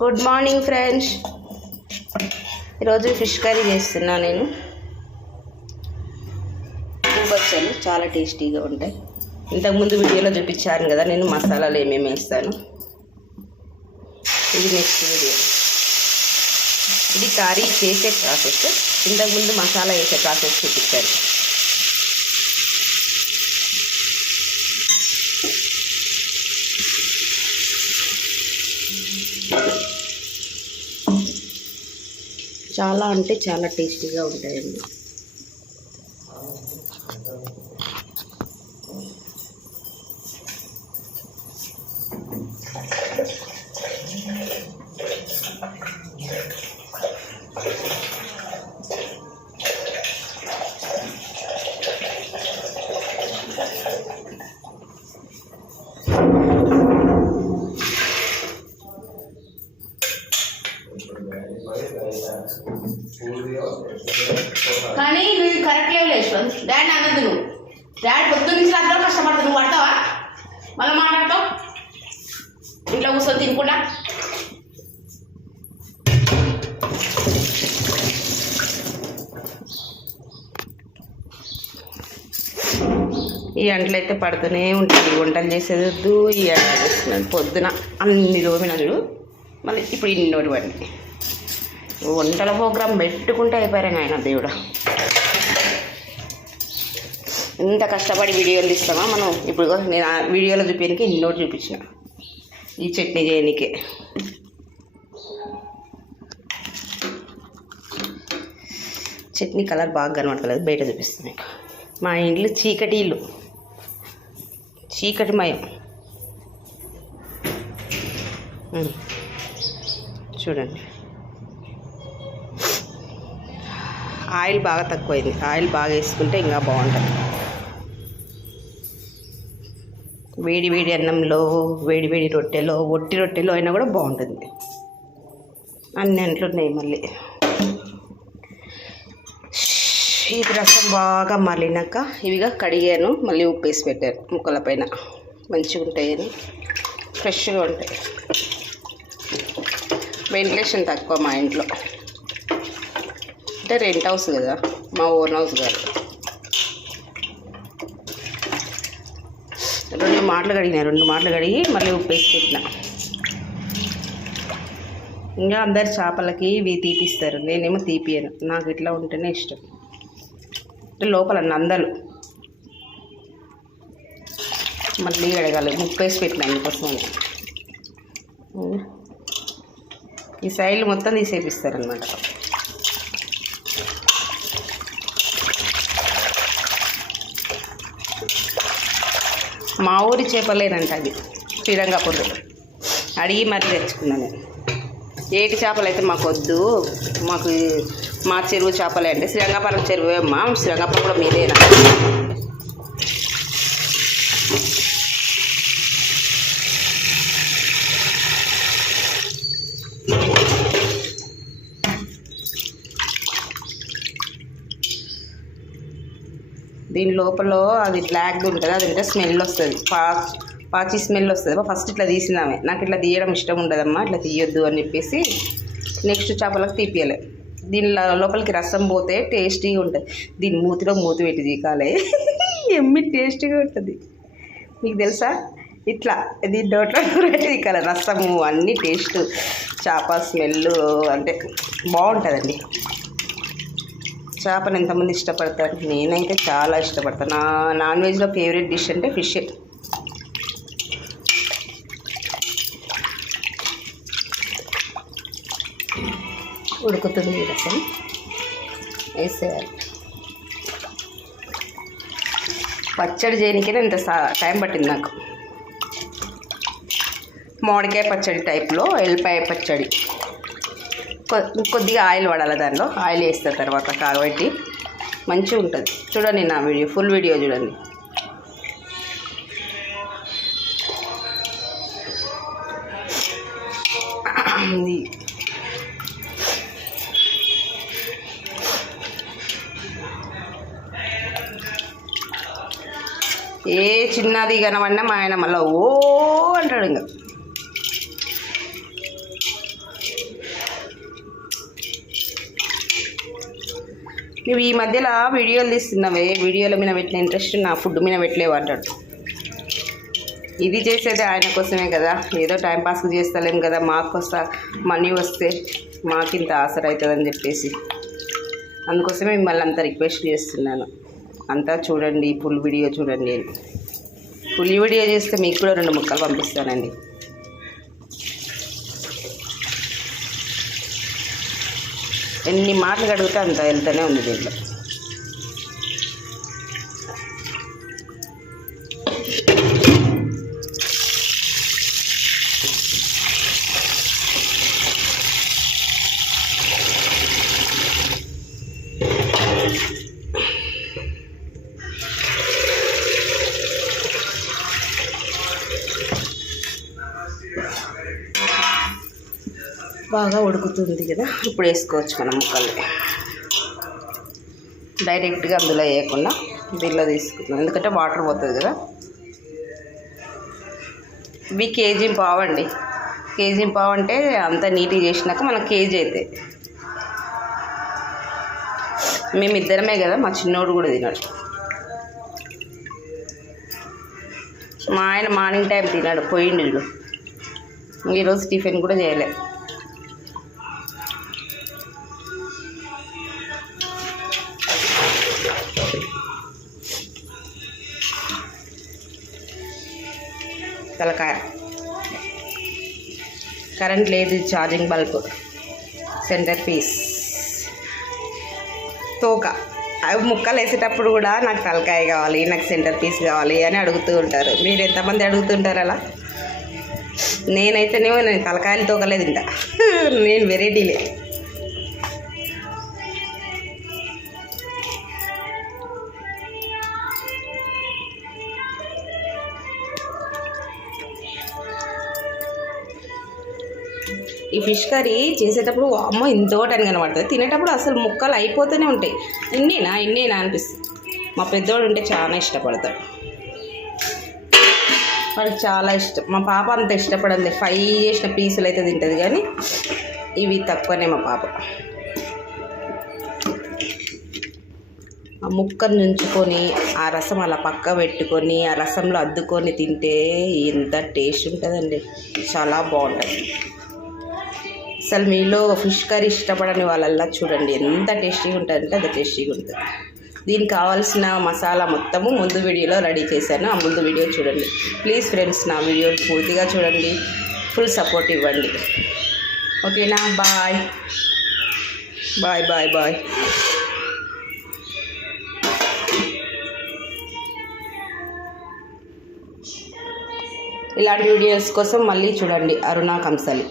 Good morning friends. ఈరోజు fish curry చేస్తున్నా నేను. బచ్చలు చాలా టేస్టీగా ఉంటాయి. ఇంతకుముందు వీడియోలో చూపించాను కదా నేను మసాలాలు ఏమేమి వేస్తాను. ఇది నెక్స్ట్ వీడియో. ఇది కర్రీ చేసే ప్రాసెస్. ఇంతకుముందు మసాలా వేసే ప్రాసెస్ చూపించాను. చాలా అంటే చాలా టేస్టీగా ఉంటాయండి. కానీ నువ్వు కరెక్ట్ లేవు యశ్వంత్. డాడీ అనద్దు. నువ్వు డాడీ పొద్దున్న నుంచి రాత్రి కష్టపడతావు. నువ్వు పడతావా? మళ్ళీ మాట్లాడతావు. ఇంట్లో కూర్చొని తినకుండా. ఈ అంటలు అయితే పడుతూనే ఉంటుంది. వంటలు చేసేది వద్దు. ఈ అంటలు చేస్తున్నాను పొద్దున అన్ని రోజున చూడు. మళ్ళీ ఇప్పుడు ఇన్నోటి వాడిని వంటల ప్రోగ్రాం పెట్టుకుంటే అయిపోయాను ఆయన దేవుడా. ఇంత కష్టపడి వీడియోలు తీస్తామా మనం? ఇప్పుడు నేను ఆ వీడియోలో చూపించడానికి ఇన్నోటి చూపించిన ఈ చట్నీ చేయడానికే. చట్నీ కలర్ బాగా కనబడతలేదు, బయట చూపిస్తాను మీకు. మా ఇంట్లో చీకటి ఇల్లు, చీకటిమయం. చూడండి, ఆయిల్ బాగా తక్కువైంది. ఆయిల్ బాగా వేసుకుంటే ఇంకా బాగుంటుంది. వేడి వేడి అన్నంలో, వేడి వేడి రొట్టెలో, ఒట్టి రొట్టెలో అయినా కూడా బాగుంటుంది. అన్ని అంట్లున్నాయి. మళ్ళీ ఇది రసం బాగా మళ్ళినాక ఇవిగా కడిగాను. మళ్ళీ ఉప్పు వేసి పెట్టాను ముక్కల పైన. మంచిగా ఉంటాయని, ఫ్రెష్గా ఉంటాయి. వెంటిలేషన్ తక్కువ మా ఇంట్లో. అంటే రెంట్ హౌస్ కదా, మా ఓన్ హౌస్ కాదు. 2 మాటలు కడిగినా. 2 మాటలు కడిగి మళ్ళీ ఉప్పు వేసి పెట్టిన. ఇంకా అందరు చేపలకి ఇవి తీపిస్తారు, నేనేమో తీపియను. నాకు ఇట్లా ఉంటేనే ఇష్టం. అంటే లోపల నందలు మళ్ళీ కడగాలి. ఉప్పు వేసి పెట్టినా అందుకోసం. ఈ సైడ్లు మొత్తం తీసేపిస్తారనమాట. మా ఊరి చేపలేనంట అది, శ్రీరంగపూర్. అడిగి మరీ తెచ్చుకున్నాను. ఏటి చేపలు అయితే మాకు వద్దు, మాకు మా చెరువు చేపలే అంటే. శ్రీరంగపురం చెరువే అమ్మా. శ్రీరంగపురం కూడా మీదేనా? దీని లోపల అది బ్లాక్గా ఉంటుంది. అది అంటే స్మెల్ వస్తుంది, పాచి స్మెల్ వస్తుంది. ఫస్ట్ ఇట్లా తీసినామే. నాకు ఇట్లా తీయడం ఇష్టం ఉండదమ్మా, ఇట్లా తీయొద్దు అని చెప్పేసి నెక్స్ట్ చేపలకు తీపియాలి. దీని లోపలికి రసం పోతే టేస్టీగా ఉంటుంది. దీని మూతిలో మూతి పెట్టి తీకాలి. ఎమ్మి టేస్టీగా ఉంటుంది. మీకు తెలుసా? ఇట్లా ఇది నోట్లో పెట్టి తీకాలి. రసము అన్నీ టేస్ట్, చేప స్మెల్ అంటే బాగుంటుందండి. చేపను ఎంతమంది ఇష్టపడతారు? నేనైతే చాలా ఇష్టపడతాను. నా నాన్ వెజ్లో ఫేవరెట్ డిష్ అంటే ఫిష్. ఉడుకుతుంది రసం, వేసేయాలి. పచ్చడి చేయడానికే ఇంత టైం పట్టింది నాకు. మామిడికాయ పచ్చడి టైప్లో, ఎల్లిపాయ పచ్చడి. కొద్దిగా ఆయిల్ పడాలి దానిలో. ఆయిల్ వేసిన తర్వాత కాగబెట్టి మంచిగా ఉంటుంది. చూడండి నా వీడియో, ఫుల్ వీడియో చూడండి. ఏ చిన్నది కనవన్నా మా ఆయన మళ్ళీ ఓ అంటాడు. ఇంకా నువ్వు ఈ మధ్యలో వీడియోలు తీస్తున్నావే, వీడియోల మీద పెట్టిన ఇంట్రెస్ట్ నా ఫుడ్ మీద పెట్టలేవు అంటాడు. ఇది చేసేది ఆయన కోసమే కదా, ఏదో టైంపాస్కి చేస్తలేం కదా, మాకు మనీ వస్తే మాకింత ఆసర అవుతుందని చెప్పేసి అందుకోసమే మిమ్మల్ని అంత రిక్వెస్ట్ చేస్తున్నాను. అంతా చూడండి, ఫుల్ వీడియో చూడండి. ఫుల్ వీడియో చేస్తే మీకు కూడా 2 ముక్కలు పంపిస్తానండి. ఎన్ని మాటలు అడిగితే అంత వెళ్తూనే ఉంది దీంట్లో. బాగా ఉడుకుతుంది కదా, ఇప్పుడు వేసుకోవచ్చు మనం ముక్కలు. డైరెక్ట్గా అందులో వేయకుండా దీనిలో తీసుకుందాం, ఎందుకంటే వాటర్ పోతుంది కదా. ఇవి కేజీ పావు అండి. కేజీ పావు అంటే అంత నీట్గా చేసినాక మనకు కేజీ అవుతాయి. మేమిద్దరమే కదా, మా చిన్నోడు కూడా తినాడు. మా ఆయన మార్నింగ్ టైం తినాడు, పోయిండు. ఈరోజు టిఫిన్ కూడా చేయలే. తలకాయ కరెంట్ లేదు, ఛార్జింగ్ బల్బ్, సెంటర్ పీస్, తోక. అవి ముక్కలు వేసేటప్పుడు కూడా నాకు తలకాయ కావాలి, నాకు సెంటర్ పీస్ కావాలి అని అడుగుతూ ఉంటారు. మీరు ఎంతమంది అడుగుతుంటారు అలా? నేనైతేనేమో నేను తలకాయలు తోకలే తింటా. నేను వెరైటీలే. ఈ ఫిష్ కర్రీ చేసేటప్పుడు అమ్మ ఇంతోటి అని కనబడుతుంది, తినేటప్పుడు అసలు ముక్కలు అయిపోతూనే ఉంటాయి. ఇన్నేనా అనిపిస్తుంది. మా పెద్దోడు ఉంటే చాలా ఇష్టపడతాడు, వాడికి చాలా ఇష్టం. మా పాప అంత ఇష్టపడింది, 5 చేసిన పీసులు అయితే తింటుంది, కానీ ఇవి తక్కువనే మా పాప. ఆ ముక్కను నుంచుకొని ఆ రసం అలా పక్క పెట్టుకొని ఆ రసంలో అద్దుకొని తింటే ఎంత టేస్ట్ ఉంటుందండి, చాలా బాగుంటుంది. అసలు మీలో ఫిష్ కర్రీ ఇష్టపడని వాళ్ళల్లా చూడండి ఎంత టేస్టీగా ఉంటుందంటే అంత టేస్టీగా ఉంటుంది. దీనికి కావాల్సిన మసాలా మొత్తము ముందు వీడియోలో రెడీ చేశాను, ఆ ముందు వీడియో చూడండి ప్లీజ్ ఫ్రెండ్స్. నా వీడియోలు పూర్తిగా చూడండి, ఫుల్ సపోర్ట్ ఇవ్వండి. ఓకేనా? Bye bye bye bye. ఇలాంటి వీడియోస్ కోసం మళ్ళీ చూడండి అరుణ కంసాలి.